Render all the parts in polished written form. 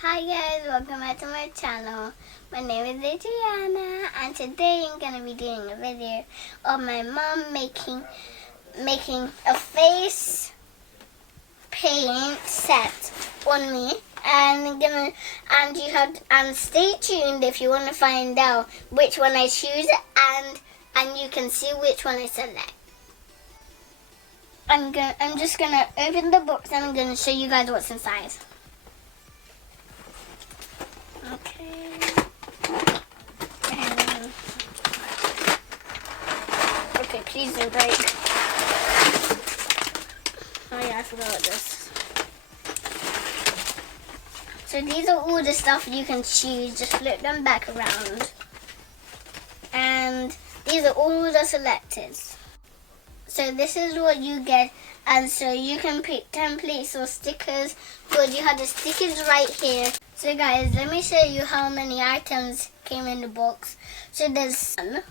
Hi guys, welcome back to my channel. My name is Adriana and today I'm going to be doing a video of my mom making a face paint set on me, and stay tuned if you want to find out which one I choose and you can see which one I select. I'm just gonna open the box and I'm gonna show you guys what's inside. Okay. Okay, please don't break. Oh yeah, I forgot this. So these are all the stuff you can choose. Just flip them back around. And these are all the selectors. So this is what you get, and so you can pick templates or stickers, but you have the stickers right here. So guys, let me show you how many items came in the box. So there's one.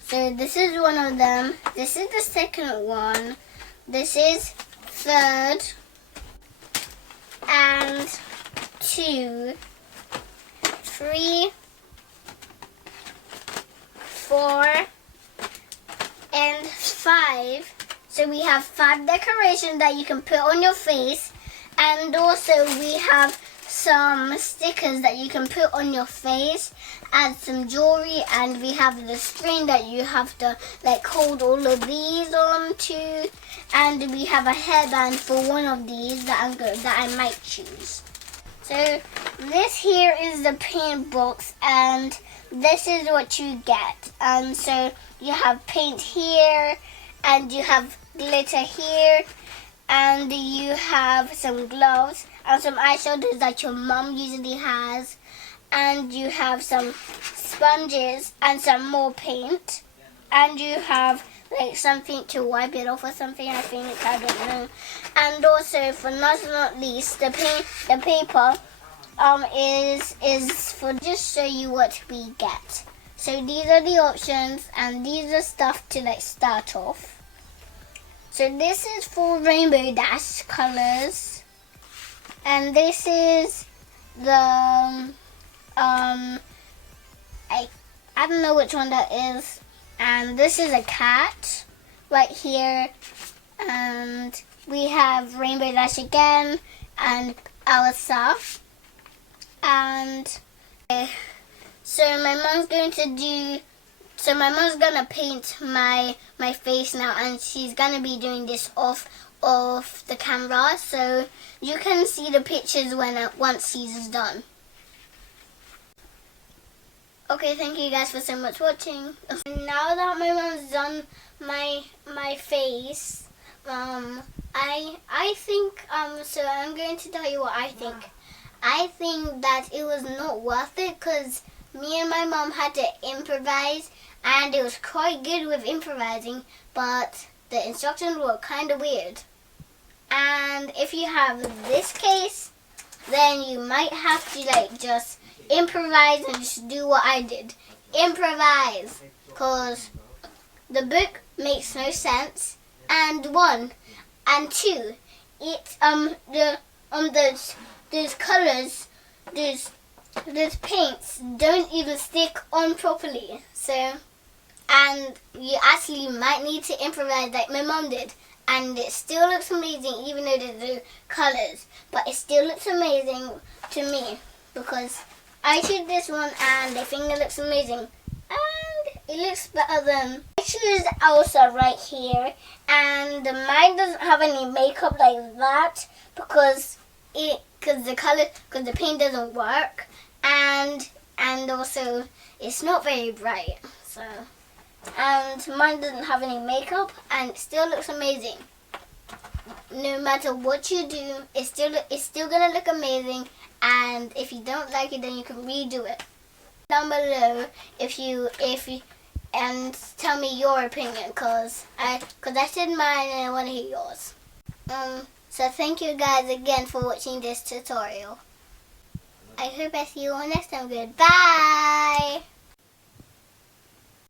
So this is one of them. This is the second one. This is third. And 2, 3, 4, and 5. So we have 5 decorations that you can put on your face, and also we have some stickers that you can put on your face, and some jewelry, and we have the string that you have to hold all of these on to, and we have a hairband for one of these that I might choose. So this here is the paint box, and this is what you get. And so you have paint here, and you have glitter here, and you have some gloves and some eyeshadows that your mom usually has, and you have some sponges and some more paint, and you have something to wipe it off or something, I don't know. And also, for not least, the paper is for just show you what we get. So these are the options, and these are stuff to start off. So this is for Rainbow Dash colors, and this is the I don't know which one that is, and this is a cat right here, and we have Rainbow Dash again and Elsa, and so my mom's gonna paint my face now, and she's gonna be doing this off the camera, so you can see the pictures once she's done. Okay, thank you guys for so much watching. Now that my mom's done my face, I think so I'm going to tell you what I think. I think that it was not worth it because me and my mom had to improvise, and it was quite good with improvising, but the instructions were kind of weird. And if you have this case, then you might have to just improvise and just do what I did. Improvise, because the book makes no sense. And 1 and 2, it those colors, those paints don't even stick on properly. So, and you actually might need to improvise like my mom did, and it still looks amazing even though there's no colors, but it still looks amazing to me because I choose this one and I think it looks amazing, and it looks better than I choose Elsa right here, and mine doesn't have any makeup like that because the paint doesn't work, and also it's not very bright. So, and mine doesn't have any makeup, and it still looks amazing. No matter what you do, it's still gonna look amazing. And if you don't like it, then you can redo it down below and tell me your opinion, cause I said mine and I want to hear yours. So thank you guys again for watching this tutorial. I hope I see you all next time. Goodbye.